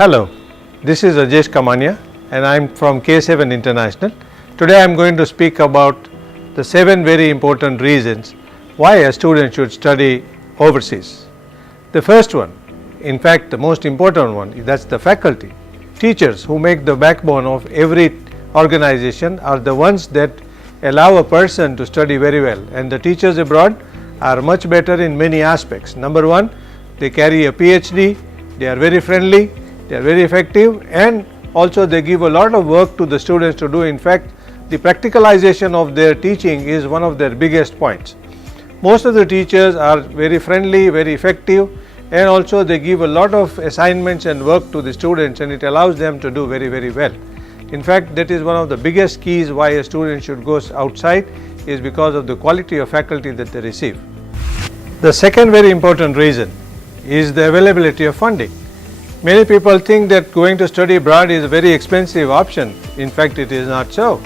Hello, this is Rajesh Kamania and I am from K7 International. Today I am going to speak about the 7 very important reasons why a student should study overseas. The first one, in fact the most important one, that's the faculty. Teachers who make the backbone of every organization are the ones that allow a person to study very well, and the teachers abroad are much better in many aspects. Number one, they carry a PhD, they are very friendly, they are very effective, and also they give a lot of work to the students to do. In fact, the practicalization of their teaching is one of their biggest points. Most of the teachers are very friendly, very effective, and also they give a lot of assignments and work to the students, and it allows them to do very well. In fact, that is one of the biggest keys why a student should go outside, is because of the quality of faculty that they receive. The second very important reason is the availability of funding. Many people think that going to study abroad is a very expensive option. In fact, it is not so.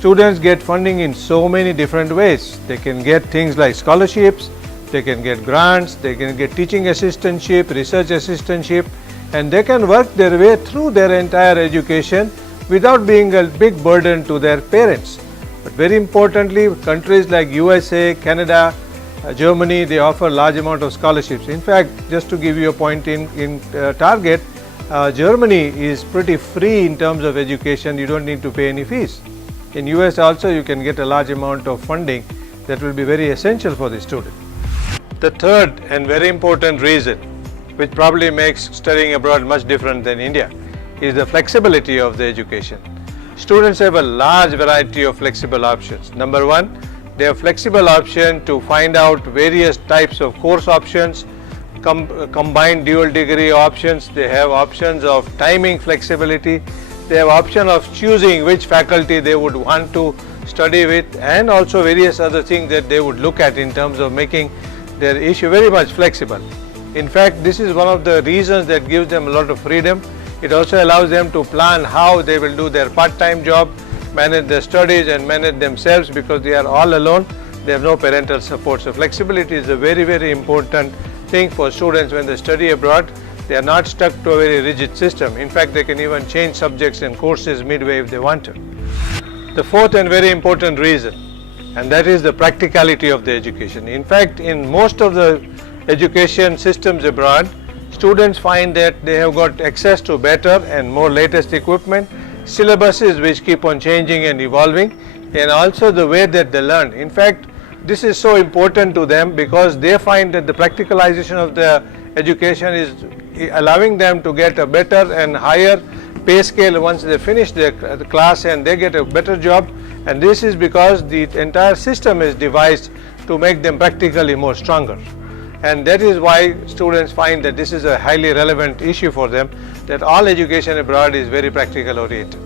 Students get funding in so many different ways. They can get things like scholarships, they can get grants, they can get teaching assistantship, research assistantship, and they can work their way through their entire education without being a big burden to their parents. But very importantly, countries like USA, Canada, Germany, they offer large amount of scholarships. In fact, just to give you a point in Target, Germany is pretty free in terms of education. You don't need to pay any fees. In US also you can get a large amount of funding that will be very essential for the student. The third and very important reason, which probably makes studying abroad much different than India, is the flexibility of the education. Students have a large variety of flexible options. Number one, they have flexible option to find out various types of course options, combined dual degree options. They have options of timing flexibility. They have option of choosing which faculty they would want to study with, and also various other things that they would look at in terms of making their issue very much flexible. In fact, this is one of the reasons that gives them a lot of freedom. It also allows them to plan how they will do their part-time job, manage their studies and manage themselves, because they are all alone. They have no parental support. So flexibility is a very important thing for students when they study abroad. They are not stuck to a very rigid system. In fact, they can even change subjects and courses midway if they want to. The fourth and very important reason, and that is the practicality of the education. In fact, in most of the education systems abroad, students find that they have got access to better and more latest equipment, syllabuses which keep on changing and evolving, and also the way that they learn. In fact, this is so important to them because they find that the practicalization of their education is allowing them to get a better and higher pay scale once they finish their class, and they get a better job. And this is because the entire system is devised to make them practically more stronger. And that is why students find that this is a highly relevant issue for them, that all education abroad is very practical oriented.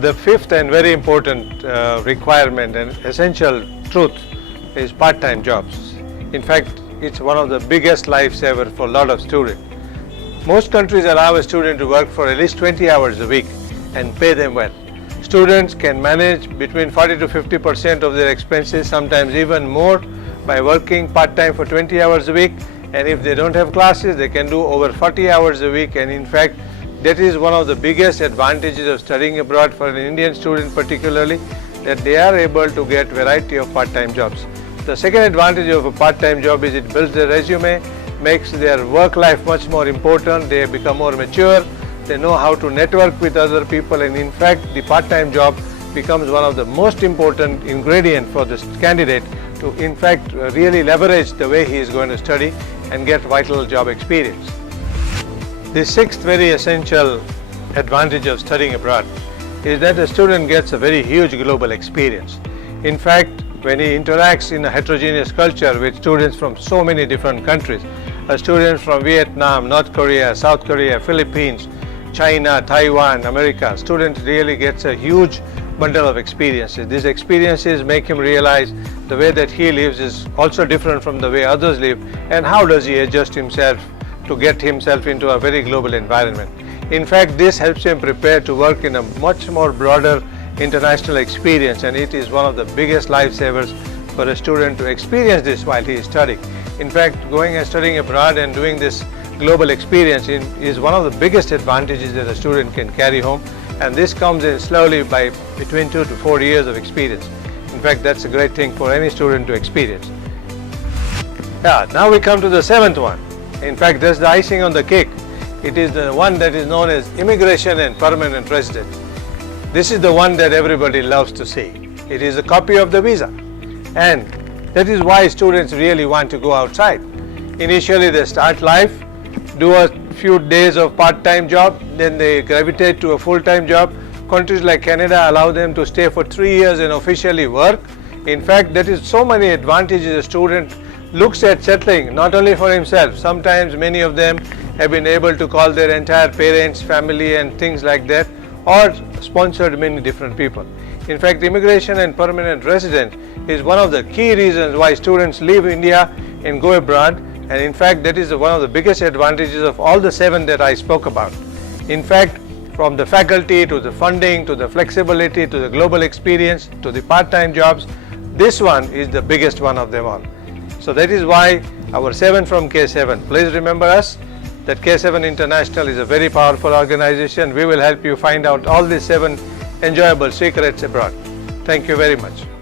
The fifth and very important requirement and essential truth is part-time jobs. In fact, it's one of the biggest lifesaver for a lot of students. Most countries allow a student to work for at least 20 hours a week and pay them well. Students can manage between 40 to 50% of their expenses, sometimes even more, by working part-time for 20 hours a week, and if they don't have classes, they can do over 40 hours a week. And in fact, that is one of the biggest advantages of studying abroad for an Indian student particularly, that they are able to get variety of part-time jobs. The second advantage of a part-time job is it builds their resume, makes their work life much more important. They become more mature, they know how to network with other people, and in fact the part-time job becomes one of the most important ingredient for this candidate to in fact really leverage the way he is going to study and get vital job experience. The sixth very essential advantage of studying abroad is that the student gets a very huge global experience. In fact, when he interacts in a heterogeneous culture with students from so many different countries, students from Vietnam, North Korea, South Korea, Philippines, China, Taiwan, America, student really gets a huge bundle of experiences. These experiences make him realize the way that he lives is also different from the way others live, and how does he adjust himself to get himself into a very global environment. In fact, this helps him prepare to work in a much more broader international experience, and it is one of the biggest lifesavers for a student to experience this while he is studying. In fact, going and studying abroad and doing this global experience is one of the biggest advantages that a student can carry home, and this comes in slowly by between 2 to 4 years of experience. In fact, that's a great thing for any student to experience. Yeah, now we come to the seventh one. In fact, that's the icing on the cake. It is the one that is known as immigration and permanent residence. This is the one that everybody loves to see. It is a copy of the visa, and that is why students really want to go outside. Initially they start life, do a few days of part-time job, then they gravitate to a full-time job. Countries like Canada allow them to stay for 3 years and officially work. In fact, that is so many advantages. A student looks at settling not only for himself, sometimes many of them have been able to call their entire parents, family and things like that, or sponsored many different people. In fact, immigration and permanent residence is one of the key reasons why students leave India and go abroad, and in fact that is one of the biggest advantages of all the 7 that I spoke about. In fact, from the faculty to the funding to the flexibility to the global experience to the part-time jobs, this one is the biggest one of them all. So that is why our 7 from K7. Please remember us that K7 International is a very powerful organization. We will help you find out all these 7 enjoyable secrets abroad. Thank you very much.